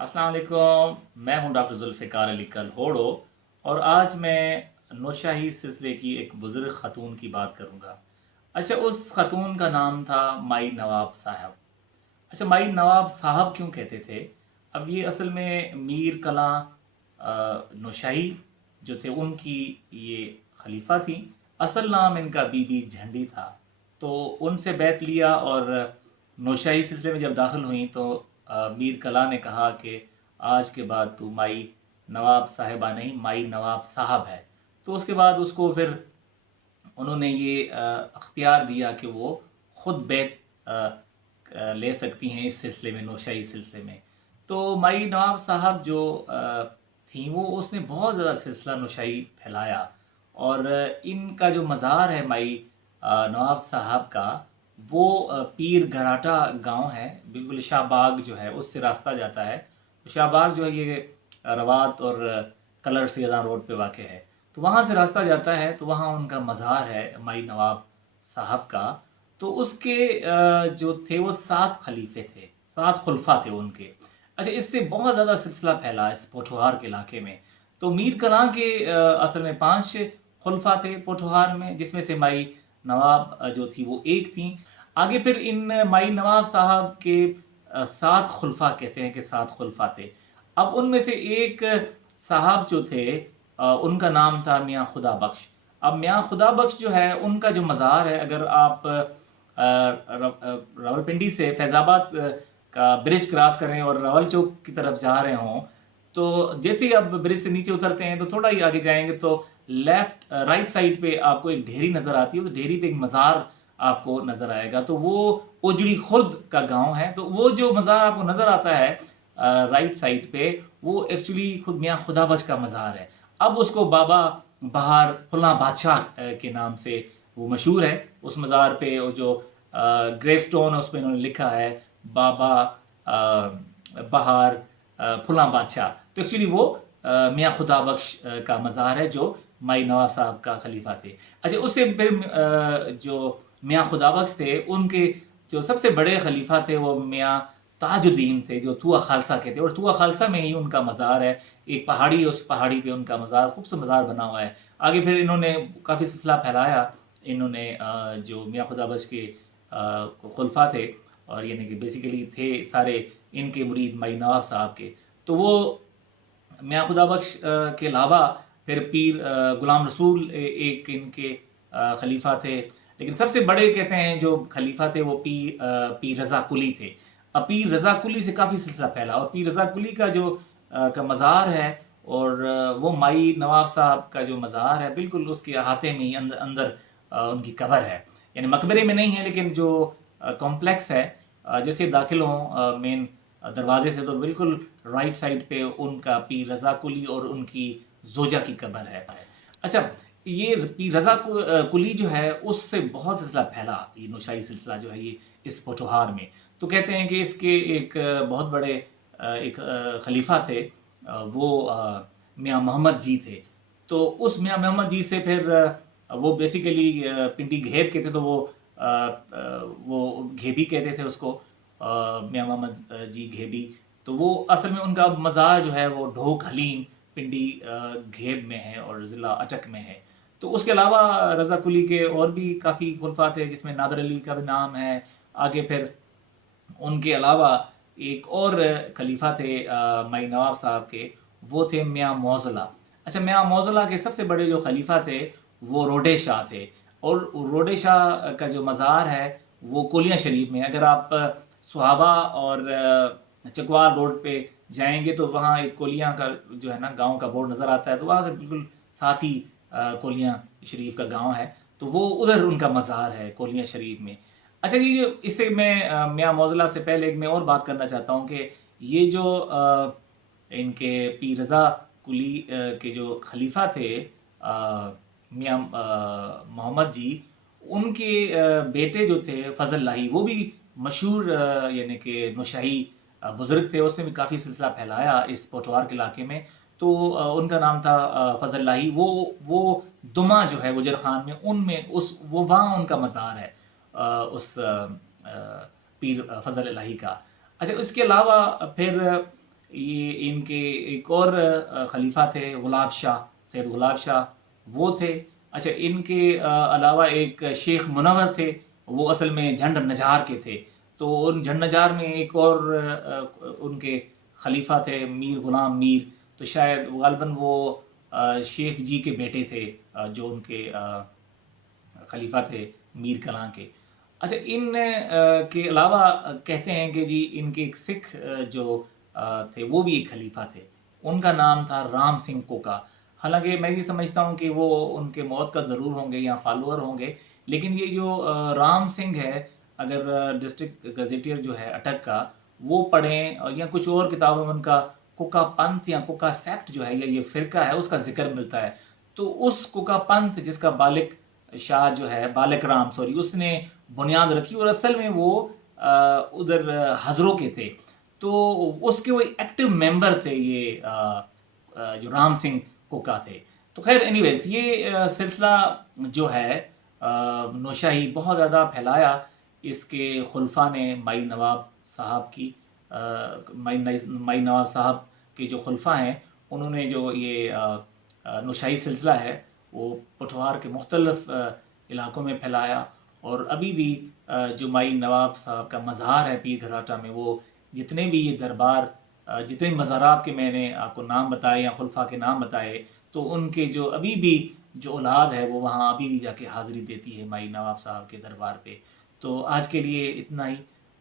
अस्सलाम वालेकुम। मैं हूं डॉक्टर जुल्फ़िकार अली कलहोड़ो और आज मैं नौशाही सिलसिले की एक बुज़ुर्ग ख़तून की बात करूंगा। अच्छा, उस ख़तून का नाम था माई नवाब साहब। अच्छा, माई नवाब साहब क्यों कहते थे? अब ये असल में मीर कलां नौशाही जो थे उनकी ये खलीफा थी। असल नाम इनका बीबी झंडी था। तो उनसे बैत लिया और नौशाही सिलसिले में जब दाखिल हुई तो मीर कला ने कहा कि आज के बाद तू माई नवाब साहिबा नहीं, माई नवाब साहब है। तो उसके बाद उसको फिर उन्होंने ये अख्तियार दिया कि वो खुद बैत ले सकती हैं इस सिलसिले में, नौशाही सिलसिले में। तो माई नवाब साहब जो थी वो उसने बहुत ज़्यादा सिलसिला नौशाही फैलाया और इनका जो मज़ार है माई नवाब साहब का, वो पीर घराटा गांव है, बिल्कुल शाहबाग जो है उससे रास्ता जाता है। तो शाहबाग जो है ये रवात और कलर सैयदान रोड पे वाक़ है। तो वहाँ से रास्ता जाता है, तो वहाँ उनका मज़ार है माई नवाब साहब का। तो उसके जो थे वो 7 खलीफे थे, 7 खुलफा थे उनके। अच्छा, इससे बहुत ज़्यादा सिलसिला फैला इस पोठोहार के इलाके में। तो मीर कलां के असल में 5 खुलफा थे पोठोहार में, जिसमें से माई नवाब जो थी वो एक थी। आगे फिर इन माई नवाब साहब के 7 खुलफा, कहते हैं कि 7 खुलफा थे। अब उनमें से एक साहब जो थे उनका नाम था मियाँ खुदा बख्श। अब मियाँ खुदा बख्श जो है उनका जो मज़ार है, अगर आप रावलपिंडी से फैज़ाबाद का ब्रिज क्रॉस करें और रावल चौक की तरफ जा रहे हों, तो जैसे ही आप ब्रिज से नीचे उतरते हैं तो थोड़ा ही आगे जाएंगे तो लेफ्ट राइट साइड पे आपको एक ढेरी नज़र आती है। तो ढेरी पे एक मज़ार आपको नज़र आएगा। तो वो उजड़ी खुर्द का गांव है। तो वो जो मज़ार आपको नज़र आता है राइट साइड पे, वो एक्चुअली खुद मियाँ खुदा बख्श का मज़ार है। अब उसको बाबा बहार फुला बादशाह के नाम से वो मशहूर है। उस मज़ार पे वो जो ग्रेव स्टोन है उस पर इन्होंने लिखा है बाबा बहार फुला बादशाह। तो एक्चुअली वो मियाँ खुदा बख्श का मज़ार है जो माई नवाब साहब का खलीफा थे। अच्छा, उससे फिर जो मियाँ खुदा बख्श थे उनके जो सबसे बड़े खलीफा थे वो मियाँ ताजुद्दीन थे, जो तुआ खालसा के थे, और तुआ खालसा में ही उनका मज़ार है। एक पहाड़ी है, उस पहाड़ी पे उनका मज़ार, खूबसूरत मज़ार बना हुआ है। आगे फिर इन्होंने काफ़ी सिलसिला फैलाया। इन्होंने जो मियाँ खुदा बख्श के खुलफा थे, और यानी कि बेसिकली थे सारे इनके मुरीद माई नवाब साहब के। तो वो मियाँ खुदा बख्श के अलावा फिर पीर गुलाम रसूल एक इनके खलीफा थे। लेकिन सबसे बड़े कहते हैं जो खलीफा थे वो पीर रज़ा कुली थे। अब पीर रज़ा कुली से काफ़ी सिलसिला फैला, और पीर रज़ा कुली का जो का मज़ार है, और वो माई नवाब साहब का जो मज़ार है बिल्कुल उसके अहाते में ही अंदर अंदर उनकी कब्र है। यानी मकबरे में नहीं है, लेकिन जो कॉम्प्लेक्स है, जैसे दाखिल हों मेन दरवाजे से, तो बिल्कुल राइट साइड पे उनका पीर रज़ा कुली और उनकी जोजा की कब्र है। अच्छा, ये पीर रज़ा कुली जो है उससे बहुत सिलसिला फैला, ये नौशाही सिलसिला जो है ये इस पोठोहार में। तो कहते हैं कि इसके एक बहुत बड़े एक खलीफा थे, वो मियाँ मोहम्मद जी थे। तो उस मियाँ मोहम्मद जी से फिर वो बेसिकली पिंडी घेब कहते, तो वो घेबी कहते थे उसको, मियाँ मोहम्मद जी घेबी। तो वो असल में उनका मज़ार जो है वो ढोक हलीम पिंडी घेब में है और ज़िला अटक में है। तो उसके अलावा रज़ा कुली के और भी काफ़ी खुलफा थे, जिसमें नादर अली का भी नाम है। आगे फिर उनके अलावा एक और खलीफा थे माई नवाब साहब के, वो थे मियाँ मौज़ला। अच्छा, मियाँ मौज़ला के सबसे बड़े जो खलीफा थे वो रोडे शाह थे, और रोडे शाह का जो मज़ार है वो कोलियाँ शरीफ में। अगर आप सुहाबा और चकवाल रोड पे जाएंगे तो वहाँ एक कोलियाँ का जो है ना गांव का बोर्ड नज़र आता है। तो वहाँ से बिल्कुल साथ ही कोलियाँ शरीफ का गांव है। तो वो उधर उनका मज़ार है कोलियाँ शरीफ में। अच्छा, ये जो इससे मैं मियाँ मौज़ला से पहले एक मैं और बात करना चाहता हूँ कि ये जो इनके पीर रज़ा कुली के जो खलीफा थे मियाँ मोहम्मद जी, उनके बेटे जो थे फजल लाही, वो भी मशहूर यानी कि नौशाही बुजुर्ग थे। उसने भी काफ़ी सिलसिला फैलाया इस पोठवार के इलाके में। तो उनका नाम था फजल लाही। वो दुमा जो है गुजर खान में, उनमें उस वो वहाँ उनका मज़ार है उस पीर फजल लाही का। अच्छा, इसके अलावा फिर یہ ان کے ایک اور خلیفہ تھے غلاب شاہ، سید غلاب شاہ وہ تھے۔ اچھا ان کے علاوہ ایک شیخ منور تھے، وہ اصل میں جھنڈ نجار کے تھے، تو ان جھنڈ نجار میں ایک اور ان کے خلیفہ تھے میر غلام میر، تو شاید غالباً وہ شیخ جی کے بیٹے تھے جو ان کے خلیفہ تھے میر کلاں کے۔ اچھا ان کے علاوہ کہتے ہیں کہ جی ان کے ایک سکھ جو تھے وہ بھی ایک خلیفہ تھے، ان کا نام تھا رام سنگھ کوکا۔ حالانکہ میں یہ سمجھتا ہوں کہ وہ ان کے موت کا ضرور ہوں گے یا فالوور ہوں گے، لیکن یہ جو رام سنگھ ہے، اگر ڈسٹرکٹ گزیٹیئر جو ہے اٹک کا وہ پڑھیں یا کچھ اور کتابوں میں ان کا کوکا پنتھ یا کوکا سیکٹ جو ہے یا یہ فرقہ ہے اس کا ذکر ملتا ہے۔ تو اس کوکا پنتھ جس کا بالک شاہ جو ہے، بالک رام سوری، اس نے بنیاد رکھی، اور اصل میں وہ ادھر ہزروں کے تھے، تو اس کے وہ ایکٹیو ممبر تھے یہ جو رام سنگھ کوکا تھے۔ تو خیر اینی ویز یہ سلسلہ جو ہے نوشاہی بہت زیادہ پھیلایا اس کے خلفاء نے، مائی نواب صاحب کی مائی نواب صاحب کے جو خلفاء ہیں انہوں نے جو یہ نوشاہی سلسلہ ہے وہ پٹھوار کے مختلف علاقوں میں پھیلایا، اور ابھی بھی جو مائی نواب صاحب کا مزار ہے پیر گھراٹا میں، وہ جتنے بھی یہ دربار جتنے مزارات کے میں نے آپ کو نام بتائے یا خلفاء کے نام بتائے، تو ان کے جو ابھی بھی جو اولاد ہے وہ وہاں ابھی بھی جا کے حاضری دیتی ہے مائی نواب صاحب کے دربار پہ۔ تو آج کے لیے اتنا ہی،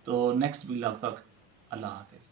تو نیکسٹ ویلاگ تک اللہ حافظ۔